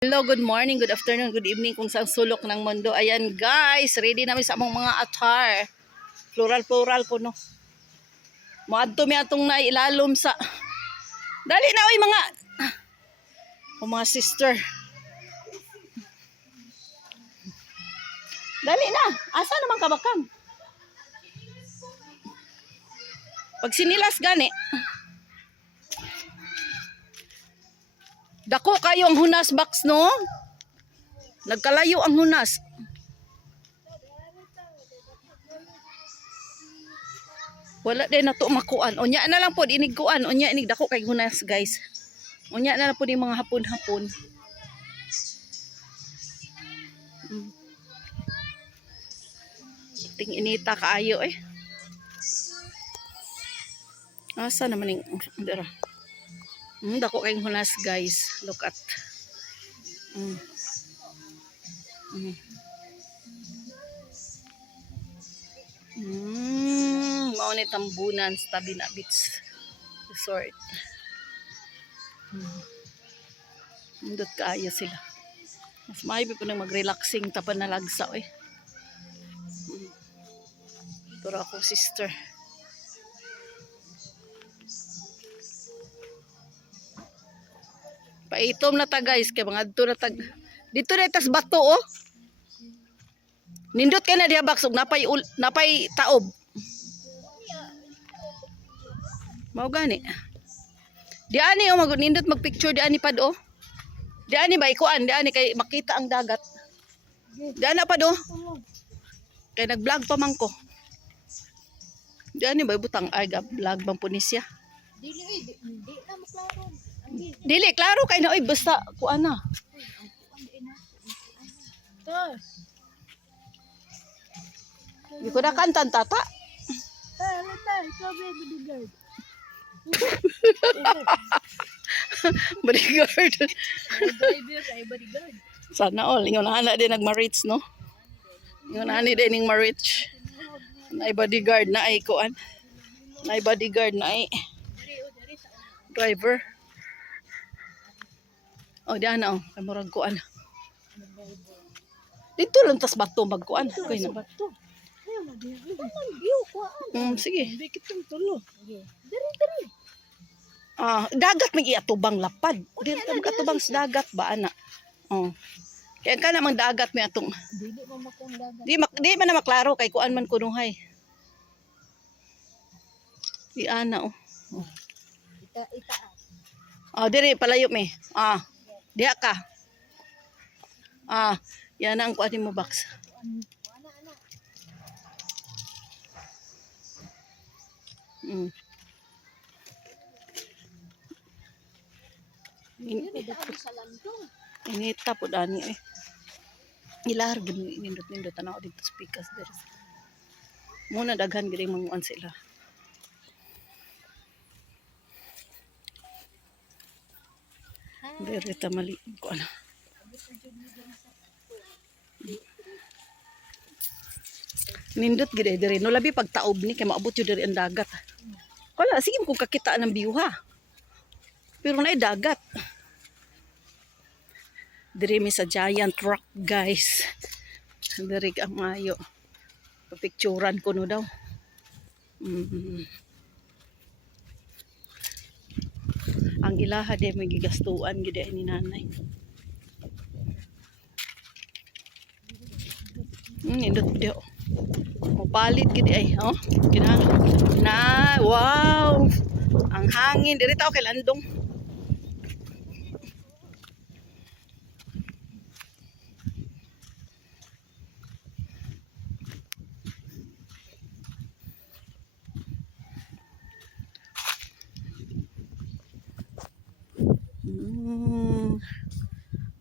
Hello, good morning, good afternoon, good evening kung saan sulok ng mundo. Ayan guys, ready namin sa among mga atar. Plural ko no. Moadto mi atong nailalom sa dali na oy mga sister. Dali na. Asa naman kabakang? Pag sinilas gani. Dako kayo ang hunas box no? Nagkalayo ang hunas. Wala din na to makuan. Unya na lang po inig kuan. Unya inig dako kay hunas guys. Unya na lang po yung mga hapon-hapon. Ting inita kaayo eh. Asa naman yung dara. Dako kay hunas guys. Look at. Mao ni tambunan sa Tabina Beach Resort. Mundot kaayo sila. Mas maayo po nang mag-relaxing tapan na lagsa eh. Pero ako sister. Paitom na ta guys kay mga adto na tag. Dito na tas bato oh. Nindot kay na diha baksog napay taob. Mao gani. Di ani oh nindot magpicture di ani pad oh. Di ani ba ikuan di ani kay makita ang dagat. Di ana pad oh. Kay nag-vlog pa man ko. Di ani ba butang ay vlog bang punisya. Dili na maklaro. Dili klaro kay na oy basta kuan na. Di ko na kantan tata. Bodyguard. Sana all. Yung nana din nagmarits no. Yung nani din yung marits. Na bodyguard na ay kuan. Na bodyguard na ay driver. Oh, diyan na oh. Kamurag kuan. Dito lang tas bato magkuan. Okay na. Sige. Dagat may iatubang lapad. Dili ka makatubang sa dagat ba ana? Oh. Kaya ka namang dagat may atong. Di man na maklaro kay kuan man kunuhay. Di ana oh. Diri palayo me. Diha ka. Yan ang kuan mo box. Inita po dani eh. Ilar gid nindot tanaw dito speakers there. Muna daghan gid manguan sila. Dere ta mali ko ana. Nindot gid dere no labi pag taob ni kay maabot jud diri ang dagat. Wala sige kung kakita ng view ha. Pero na dagat. Diri mi sa giant rock guys. Diri ang mayo. Papicturan ko no daw. Ang ilaha de may gigastuan gid ni nanay. Indot dio. Palit gid ay oh. Na wow. Ang hangin diri ta kay landong.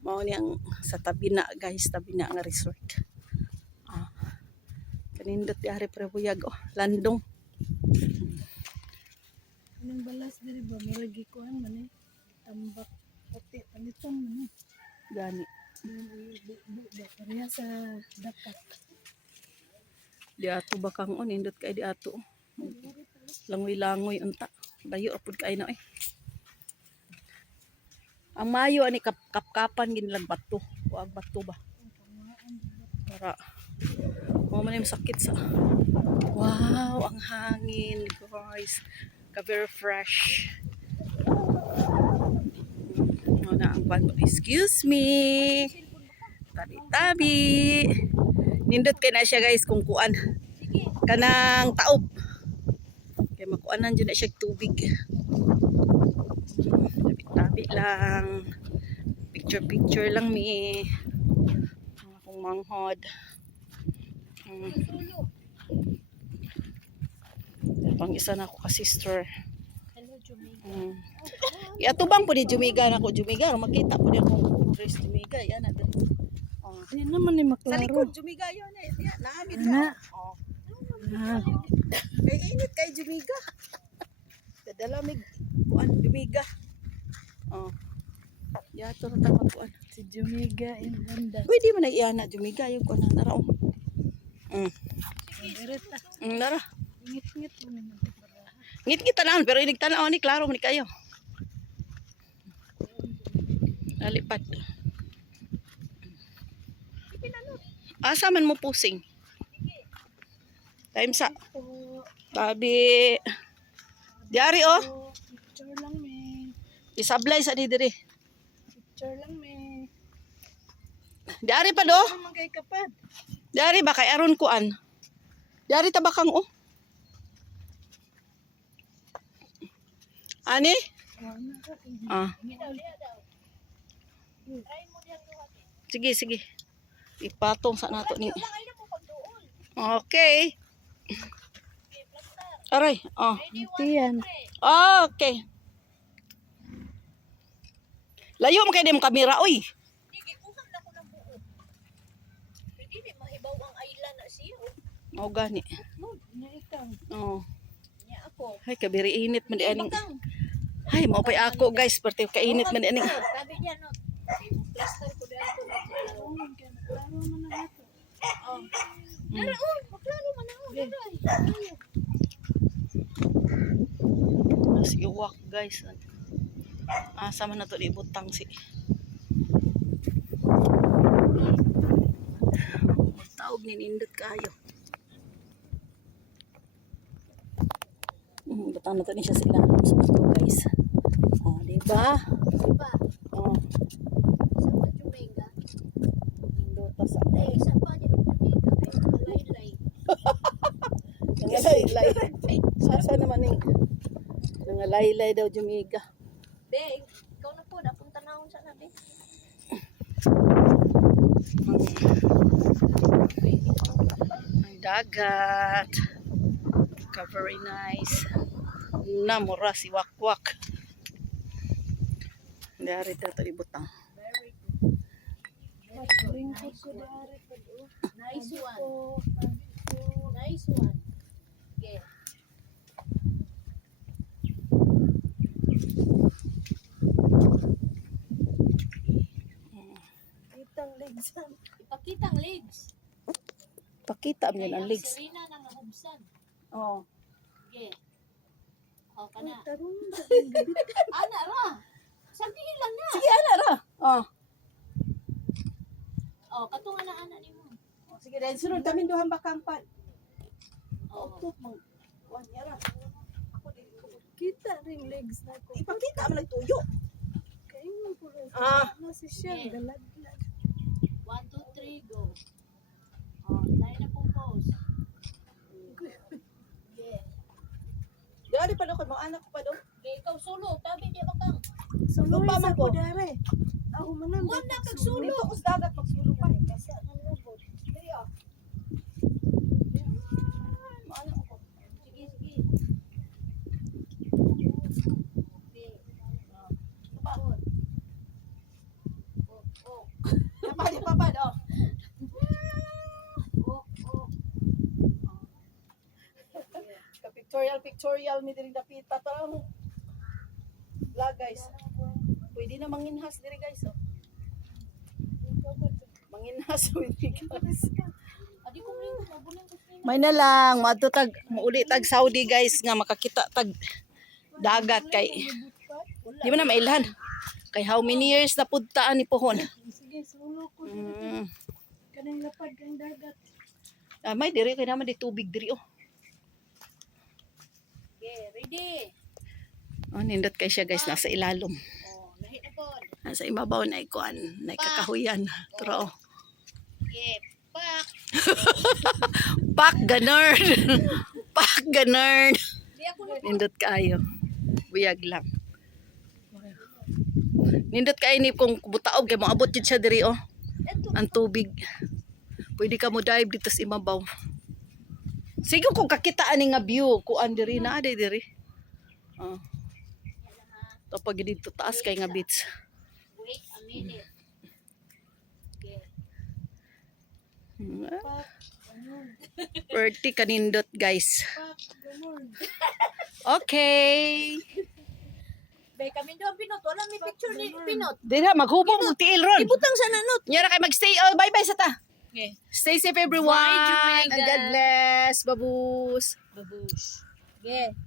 Mao ni ang sa Tabina guys, Tabina nga resort. Kanindot di ari prebuyag oh, landong. Anong balas diri ba maragi kuan man eh. Tambak pati paliton man. Gani. Pareha sa dakat. Di ato bakang on indot kay di ato. Langoy-langoy unta. Layo apud kay na eh. Ang mayo ani kapkapan ginilang bato. Wag bato ba? Para man sakit sa. Wow, ang hangin, guys. Ka very fresh. Na ang pan. Excuse me. Tabi-tabi. Nindot kay na siya guys kung kuan. Kanang taob. Kay makuanan jud na siya tubig. Tabi-tabi lang. Picture lang mi. Ang akong manghod. Pang isa na ako ka sister. Hello, Jumiga. Iatubang po ni Jumiga na ko Jumiga. Makita po niya kung dress Jumiga. Yan na. Oh. Hindi naman ni Sa maklaro. likod Jumiga yun eh. Yan, naamid Na. ha. Oh. Ah, Kay init kay Jumiga. Kadalamig kuan Jumiga. Oh. Yato na tama kuan. si Jumiga in banda. Pwede man na iana Jumiga yung kuan na nara. Direta. Nara. Ngit-ngit mo naman. Ngit-ngit tanan pero inig tanaw ni klaro man ni kayo. Lalipad. Asa man mo pusing? Time sa Oh, tabi. Diari oh. picture lang me. Isablay sa di diri. Picture lang me. Diari pa do. Ano man kay kapad? Diari ba kay aron kuan? Diari tabakang oh. Ani? Ano ka? Ah. Sige, sige. Ipatong sa nato ni. Okay. Aray, oh. Ito yan. Okay. Layo mo kay dem kamera, oy. Mao gani. Niya ikaw. Oh. Niya ako. Ay, kabiri init man di aning. Ay, mao pay ako guys, perti kainit man di aning. Sabi niya no. Plaster ko dahil ko na. Oo, maklaro man na ito. Oh. Dara, maklaro man na. Mas iwak guys. Asa man na to di butang si. Taog ni nindot kayo. Butang na to ni siya sila sa bato guys. Oh, di ba? Diba? Oh, Sa pa Jumiga. nindot ta sa. Ay, isa pa niya Jumiga. Kay malaylay. Nangalaylay. Sasa naman ni. Nangalaylay daw Jumiga. Be, ikaw na po. Napunta na akong sana, be. Ang dagat. Very nice. Namura si wakwak. Dari dato di butang. Very good. Lingkod ko dari pa do. Nice one. Nice one. Okay. Kitang legs. Ipakitang legs. Pakita mo yun ang legs. Serena nang nahubsan. Oh. Okay. O, kana. Tarong Ana ra. Sabihin lang na. Sige, ana ra. Oh. O, katong ana nimo. Oh, sige, dahil sunod kami duhang bakang pa. O. Opo, mang. Wan yara. kita ring legs na ko. Ipakita mo lang tuyo. Kayo mo po rin. Ah. Na si siya, Yeah. galaglag. 1, 2, 3, go. O, tayo na pong pose. Yeah. Dari pa doon, mga anak ko pa doon. Okay, ikaw solo. Tabi di bakang. Suloy Lupa sa man ko. ko dare. Ako man ang Huwag na kagsulo. Dito ko sa dagat magsulo pa. Kasa ng lubot. Diri ah. Mga anak ko. Sige, sige. Okay. Kapahon. Oh. Napadi papad oh. Oh. Pictorial mi diri dapita tarong. Vlog guys. Pwede na manginhas diri guys oh. Manginhas diri guys. Adi ko rin. Mabulang ko sila. May na lang, maadto tag mauli tag Saudi guys nga makakita tag dagat kay di man na mailhan. Kay how many years na puntaan ni pohon? Sige, sulo ko. Mm. Kanang lapad kang dagat. Ah, may diri kay naman di tubig diri oh. Okay, ready. Oh, nindot kay siya guys nasa ilalom. Oh, lahi na po. Nasa ibabaw na ikuan, na kakahuyan. Tro. Okay, pak. Pak ganern. Pak ganern. Di ako na. Nindot kayo. Buyag lang. Nindot kayo ni kung butaog kay moabot jud siya diri oh. Ang tubig. Pwede ka mo dive dito sa imabaw. Sige kung kakitaan ni nga view kuan diri na diri. Oh. Tapos dito taas kay nga beach. Wait a minute. Okay. Perti kanindot guys. Pak, ganun. Okay. Bay kami doon pinot. Wala may picture ni pinot. Dira maghubong mo tiil ron. Ibutang sa nanot. Nyara kay magstay. Oh, bye-bye sa ta. Okay. Stay safe everyone. Bye, Jamaica. And God bless. Babush. Babush. Okay.